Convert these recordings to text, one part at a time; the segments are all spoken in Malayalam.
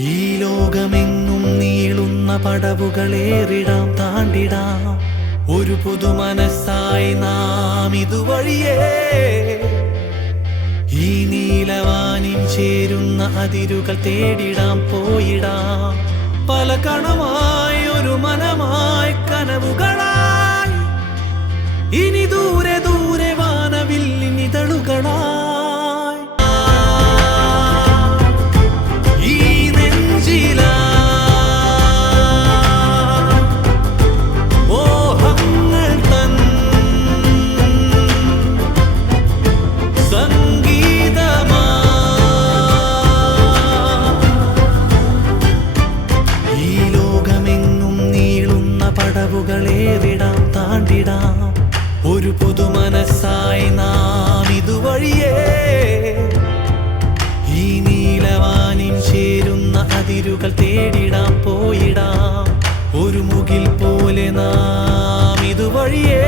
ഈ ലോകമെങ്ങും നീളുന്ന പടവുകളേറിടാം താണ്ടിടാം ഒരു പുതുമനസ്സായി നാം ഇതുവഴിയേ. ഈ നീലവാനിൽ ചേരുന്ന അതിരുകൾ തേടിടാം പോയിടാം പല കണമായി ഒരു മനമായി കനവുകളായി ഇനി ദൂരെ ദൂരെ വാനവില്ലിനിതളുകളായി. പടവുകളേറിടാം താണ്ടിടാം ഒരു പുതുമനസ്സായി നാം ഇതുവഴിയേ. ഈ നീലവാനിൽ ചേരുന്ന അതിരുകൾ തേടിടാം പോയിടാം ഒരു മുകിൽ പോലെ നാം ഇതുവഴിയേ.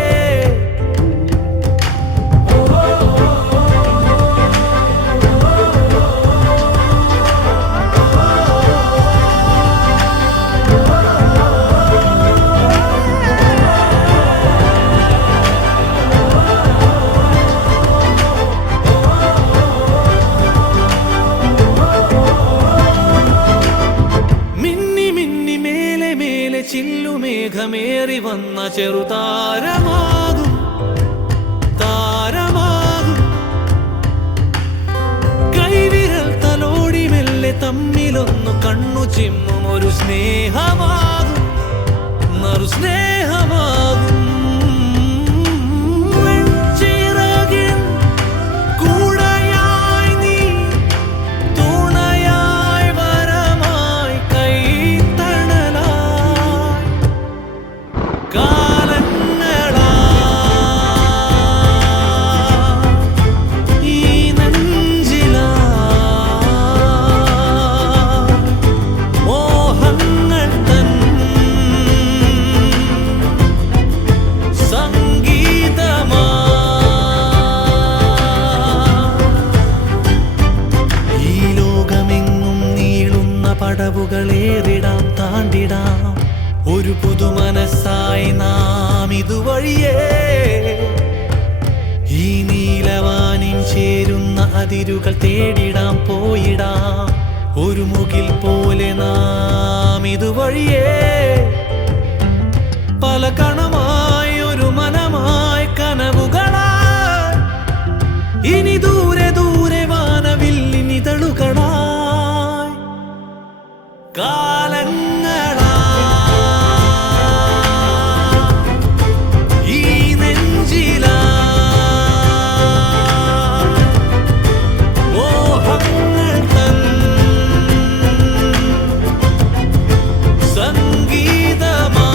ചില്ലുമേഘമേറി വന്ന ചെറുതാരമാകും താരമാകും കൈവിരൽ തലോടി മെല്ലെ തമ്മിലൊന്നു കണ്ണു ചിമ്മും ഒരു സ്നേഹമാകും നറുസ്നേഹമാകും. പടവുകളേറിടാം താണ്ടിടാം ഒരു പുതുമനസ്സായി നാം ഇതുവഴിയേ. ഈ നീലവാനിൽ ചേരുന്ന അതിരുകൾ തേടിടാം പോയിടാം ഒരു മുകിൽ പോലെ നാം ഇതുവഴിയേ. പല കണമായി ഒരു മനമായി കനവുകളായി ഇനി ദൂരെ ദൂരെ വാനവില്ലിനിതളുകളായി. കാലങ്ങളാ ഈ നെഞ്ചിലാ മോഹങ്ങൾ തൻ സംഗീതമാ.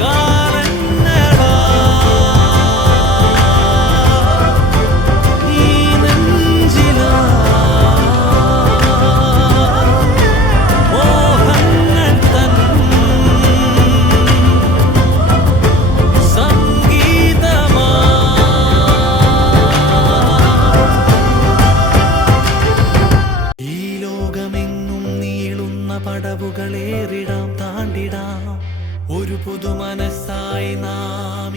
കാലങ്ങളാ ഈ നെഞ്ചിലാ പടവുകളേറിടാം താണ്ടിടാം ഒരു പുതുമനസ്സായി നാം